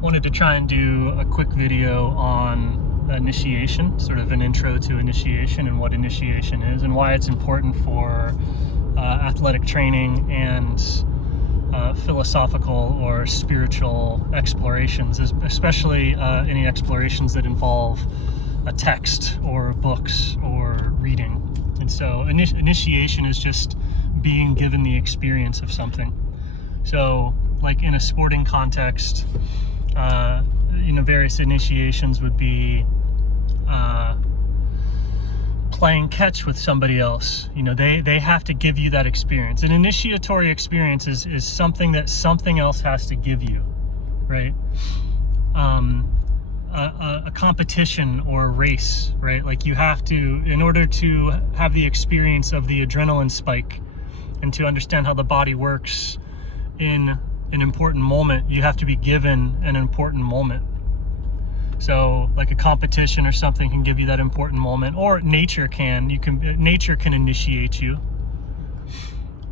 Wanted to try and do a quick video on initiation, sort of an intro to initiation and what initiation is and why it's important for athletic training and philosophical or spiritual explorations, especially any explorations that involve a text or books or reading. And so initiation is just being given the experience of something. So like in a sporting context, various initiations would be playing catch with somebody else. They have to give you that experience. An initiatory experience is something that something else has to give you, right? A competition or a race, right? Like you have to, in order to have the experience of the adrenaline spike and to understand how the body works in an important moment, you have to be given an important moment. So like a competition or something can give you that important moment, or nature can initiate you.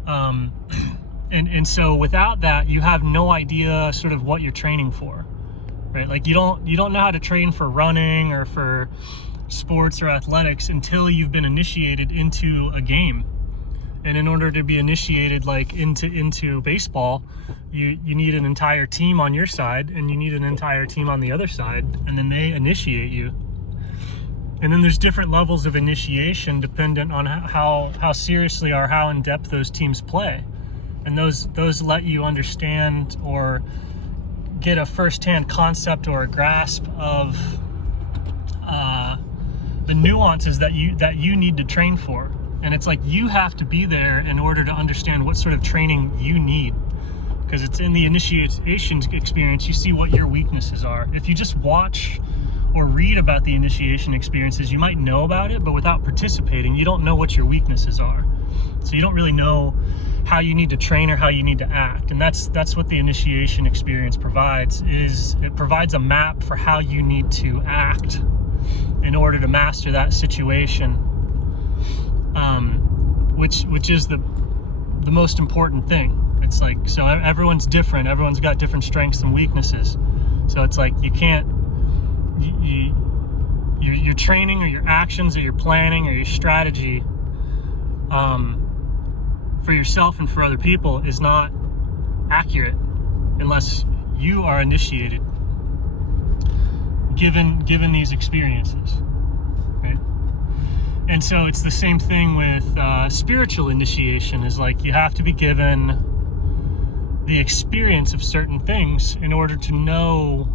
And so without that, you have no idea sort of what you're training for, right? Like you don't know how to train for running or for sports or athletics until you've been initiated into a game. And in order to be initiated like into baseball, you need an entire team on your side and you need an entire team on the other side, and then they initiate you. And then there's different levels of initiation dependent on how seriously or how in depth those teams play. And those let you understand or get a first-hand concept or a grasp of the nuances that you need to train for. And it's like you have to be there in order to understand what sort of training you need, because it's in the initiation experience you see what your weaknesses are. If you just watch or read about the initiation experiences, you might know about it, but without participating, you don't know what your weaknesses are. So you don't really know how you need to train or how you need to act. And that's what the initiation experience provides, is it provides a map for how you need to act in order to master that situation. Which is the most important thing. It's like, so everyone's different. Everyone's got different strengths and weaknesses. So it's like you can't, your training or your actions or your planning or your strategy for yourself and for other people is not accurate unless you are initiated, given these experiences. And so it's the same thing with spiritual initiation, is like you have to be given the experience of certain things in order to know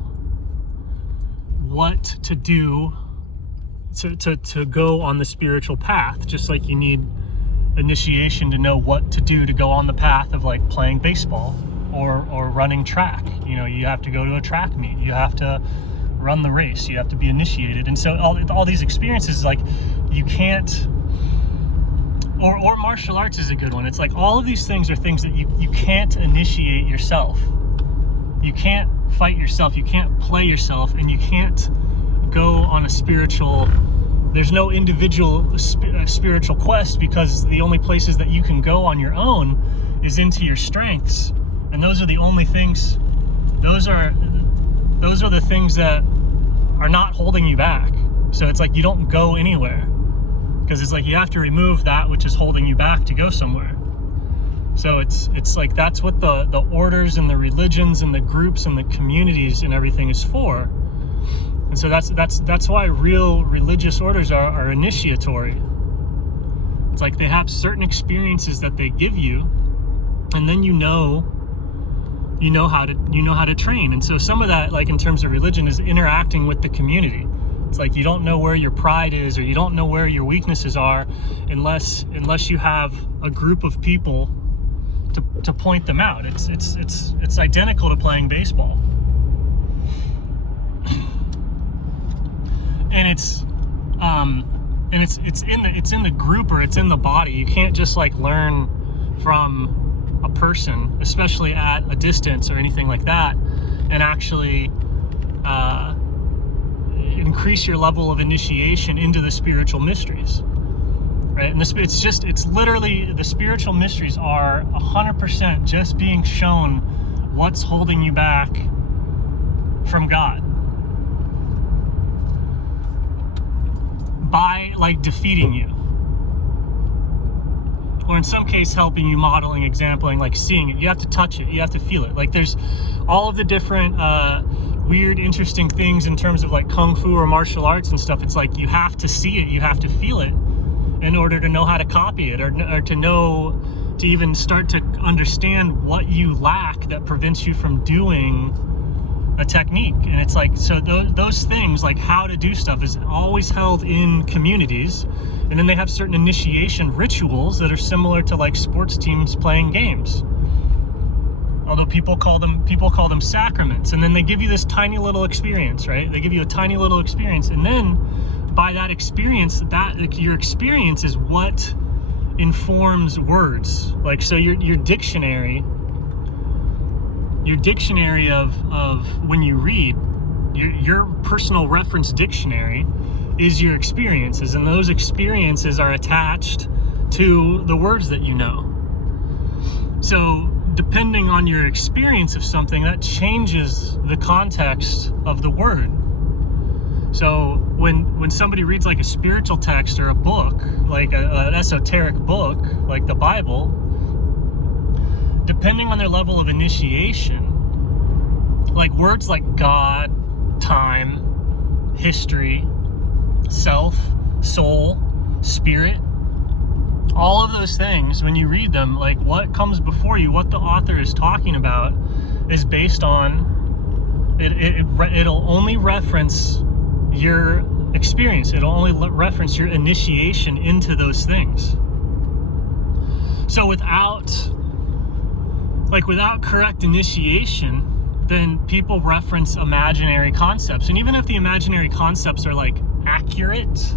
what to do to go on the spiritual path. Just like you need initiation to know what to do to go on the path of like playing baseball or running track. You have to go to a track meet. You have to run the race. You have to be initiated. And so all these experiences, like you can't, or martial arts is a good one. It's like all of these things are things that you can't initiate yourself. You can't fight yourself. You can't play yourself, and you can't go on a spiritual, there's no individual spiritual quest, because the only places that you can go on your own is into your strengths. And those are the only things, those are the things that are not holding you back. So it's like you don't go anywhere, because it's like you have to remove that which is holding you back to go somewhere. So it's like that's what the orders and the religions and the groups and the communities and everything is for. And so that's why real religious orders are initiatory. It's like they have certain experiences that they give you, and then you know how to train. And so some of that, like in terms of religion, is interacting with the community. It's like you don't know where your pride is, or you don't know where your weaknesses are unless you have a group of people to point them out. It's identical to playing baseball. And it's in the group, or it's in the body. You can't just like learn from a person, especially at a distance or anything like that, and actually increase your level of initiation into the spiritual mysteries, right? And it's literally, the spiritual mysteries are 100% just being shown what's holding you back from God by like defeating you, or in some case helping you, modeling, exempling, like seeing it. You have to touch it, you have to feel it. Like there's all of the different weird, interesting things in terms of like kung fu or martial arts and stuff. It's like you have to see it, you have to feel it in order to know how to copy it, or to know, to even start to understand what you lack that prevents you from doing a technique. And it's like, so those things, like how to do stuff, is always held in communities. And then they have certain initiation rituals that are similar to like sports teams playing games. Although people call them sacraments. And then they give you this tiny little experience, right? They give you a tiny little experience. And then by that experience, your experience is what informs words. Like, so your dictionary of when you read, your personal reference dictionary is your experiences, and those experiences are attached to the words that you know. So depending on your experience of something, that changes the context of the word. So when somebody reads like a spiritual text or a book, like an esoteric book, like the Bible, depending on their level of initiation, like words like God, time, history, self, soul, spirit, all of those things, when you read them, like what comes before you, what the author is talking about, is based on it'll only reference your experience. It'll only reference your initiation into those things. So without correct initiation, then people reference imaginary concepts. And even if the imaginary concepts are like accurate,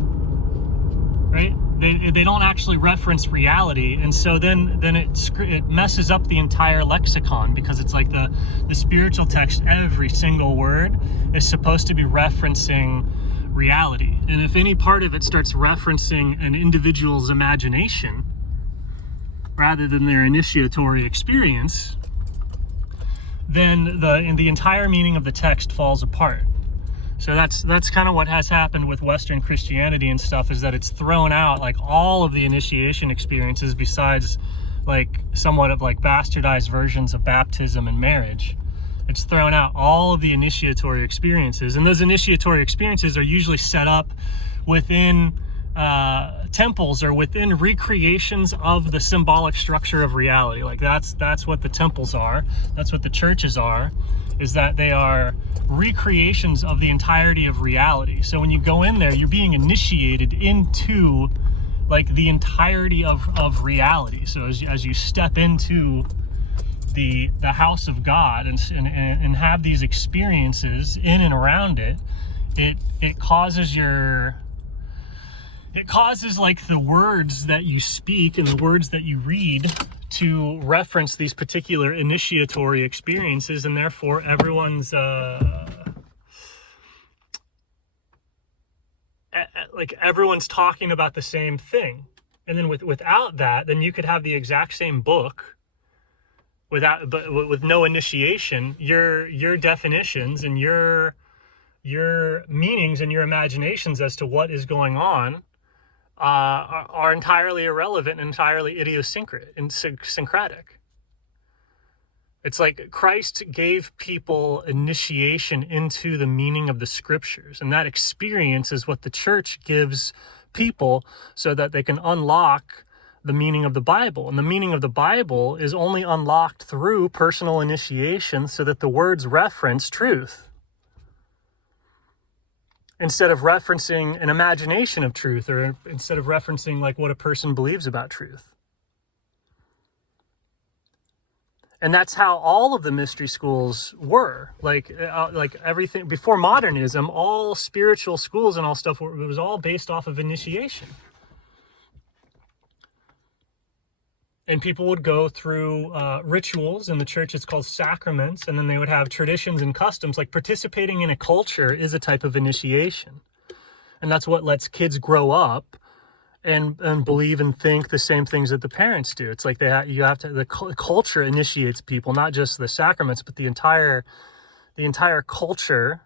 right? They don't actually reference reality. And so then it messes up the entire lexicon, because it's like the spiritual text, every single word is supposed to be referencing reality. And if any part of it starts referencing an individual's imagination rather than their initiatory experience, then the entire meaning of the text falls apart. So that's kind of what has happened with Western Christianity and stuff, is that it's thrown out like all of the initiation experiences, besides like somewhat of like bastardized versions of baptism and marriage. It's thrown out all of the initiatory experiences, and those initiatory experiences are usually set up within temples or within recreations of the symbolic structure of reality. Like that's what the temples are. That's what the churches are, is that they are recreations of the entirety of reality. So when you go in there, you're being initiated into like the entirety of reality. So as you step into the house of God and have these experiences in and around it, it causes like the words that you speak and the words that you read to reference these particular initiatory experiences, and therefore everyone's everyone's talking about the same thing. And then without that, then you could have the exact same book with no initiation. Your definitions and your meanings and your imaginations as to what is going on are entirely irrelevant and entirely idiosyncratic. It's like Christ gave people initiation into the meaning of the scriptures, and that experience is what the church gives people so that they can unlock the meaning of the Bible. And the meaning of the Bible is only unlocked through personal initiation, so that the words reference truth, instead of referencing an imagination of truth, or instead of referencing like what a person believes about truth. And that's how all of the mystery schools were. Like everything before modernism, all spiritual schools and all stuff, it was all based off of initiation. And people would go through rituals. In the church, it's called sacraments. And then they would have traditions and customs. Like participating in a culture is a type of initiation. And that's what lets kids grow up and believe and think the same things that the parents do. It's like the culture initiates people, not just the sacraments, but the entire the entire culture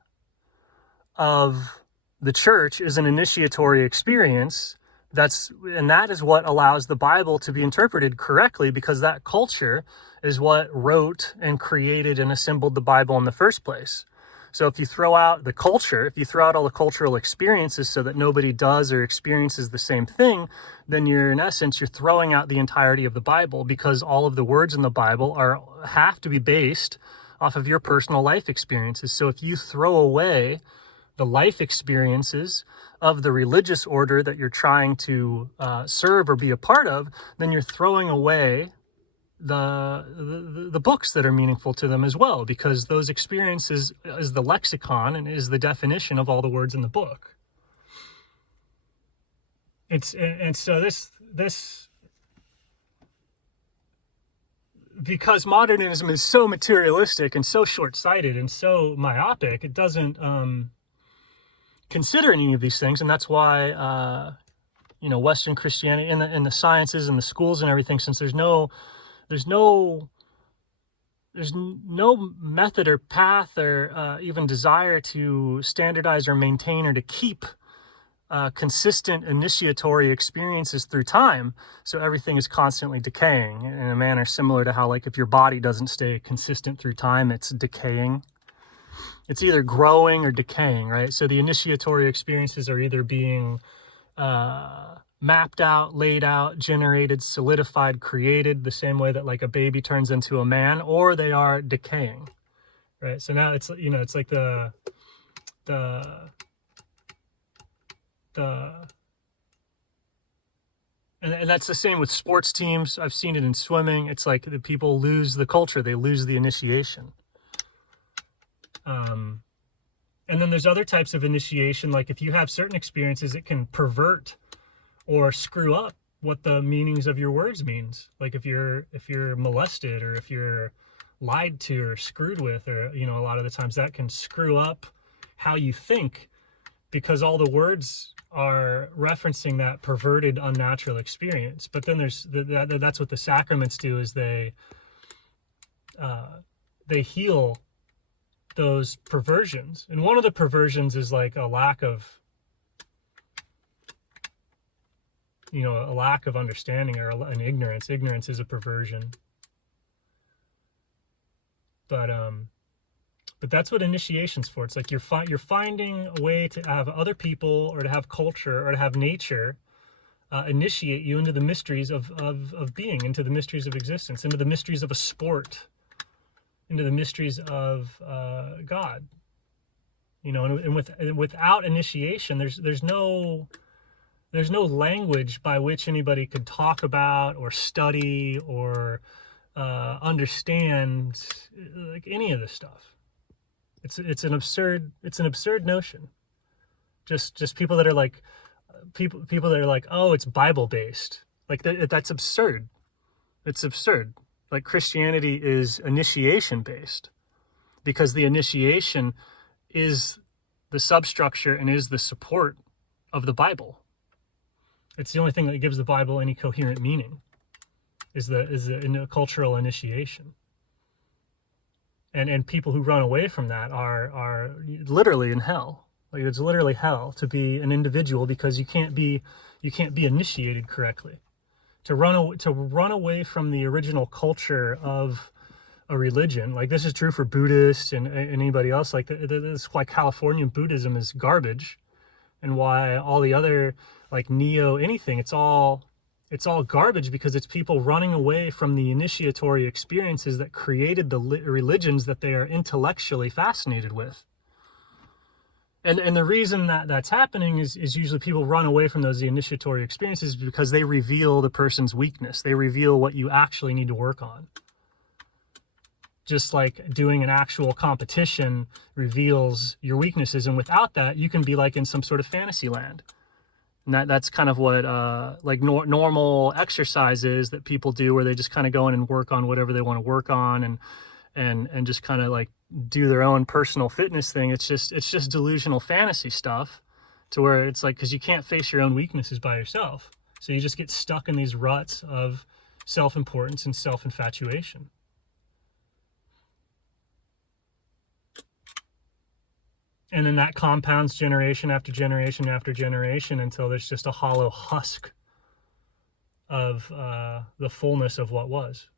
of the church is an initiatory experience. That is what allows the Bible to be interpreted correctly, because that culture is what wrote and created and assembled the Bible in the first place. So if you throw out the culture, if you throw out all the cultural experiences so that nobody does or experiences the same thing, then you're throwing out the entirety of the Bible, because all of the words in the Bible have to be based off of your personal life experiences. So if you throw away the life experiences of the religious order that you're trying to serve or be a part of, then you're throwing away the books that are meaningful to them as well, because those experiences is the lexicon and is the definition of all the words in the book. So this because modernism is so materialistic and so short-sighted and so myopic, it doesn't consider any of these things. And that's why Western Christianity and the sciences and the schools and everything, since there's no method or path or even desire to standardize or maintain or to keep consistent initiatory experiences through time. So everything is constantly decaying in a manner similar to how, like, if your body doesn't stay consistent through time, it's decaying. It's either growing or decaying, right? So the initiatory experiences are either being mapped out, laid out, generated, solidified, created, the same way that like a baby turns into a man, or they are decaying, right? So now it's like the and that's the same with sports teams. I've seen it in swimming. It's like the people lose the culture, they lose the initiation. And then there's other types of initiation, like if you have certain experiences, it can pervert or screw up what the meanings of your words means. Like if you're molested, or if you're lied to or screwed with, or a lot of the times that can screw up how you think, because all the words are referencing that perverted, unnatural experience. But then that's what the sacraments do, is they heal those perversions. And one of the perversions is like a lack of understanding, or an ignorance. Ignorance is a perversion. But that's what initiation's for. It's like you're finding a way to have other people, or to have culture, or to have nature initiate you into the mysteries of being, into the mysteries of existence, into the mysteries of a sport, into the mysteries of God. And without initiation, there's no language by which anybody could talk about or study or understand like any of this stuff. It's an absurd notion. Just people that are like oh, it's Bible based. Like that's absurd. It's absurd. Like Christianity is initiation based, because the initiation is the substructure and is the support of the Bible. It's the only thing that gives the Bible any coherent meaning, is the cultural initiation. And people who run away from that are literally in hell. Like it's literally hell to be an individual, because you can't be initiated correctly. To run away from the original culture of a religion, like this is true for Buddhists and anybody else. Like this is why Californian Buddhism is garbage, and why all the other like neo anything, it's all garbage, because it's people running away from the initiatory experiences that created the religions that they are intellectually fascinated with. And the reason that's happening is usually people run away from those initiatory experiences because they reveal the person's weakness. They reveal what you actually need to work on. Just like doing an actual competition reveals your weaknesses. And without that, you can be like in some sort of fantasy land. And that's kind of what normal exercise is that people do, where they just kind of go in and work on whatever they want to work on, and just kind of like do their own personal fitness thing. It's just delusional fantasy stuff, to where it's like, because you can't face your own weaknesses by yourself, so you just get stuck in these ruts of self-importance and self-infatuation. And then that compounds generation after generation after generation until there's just a hollow husk of the fullness of what was.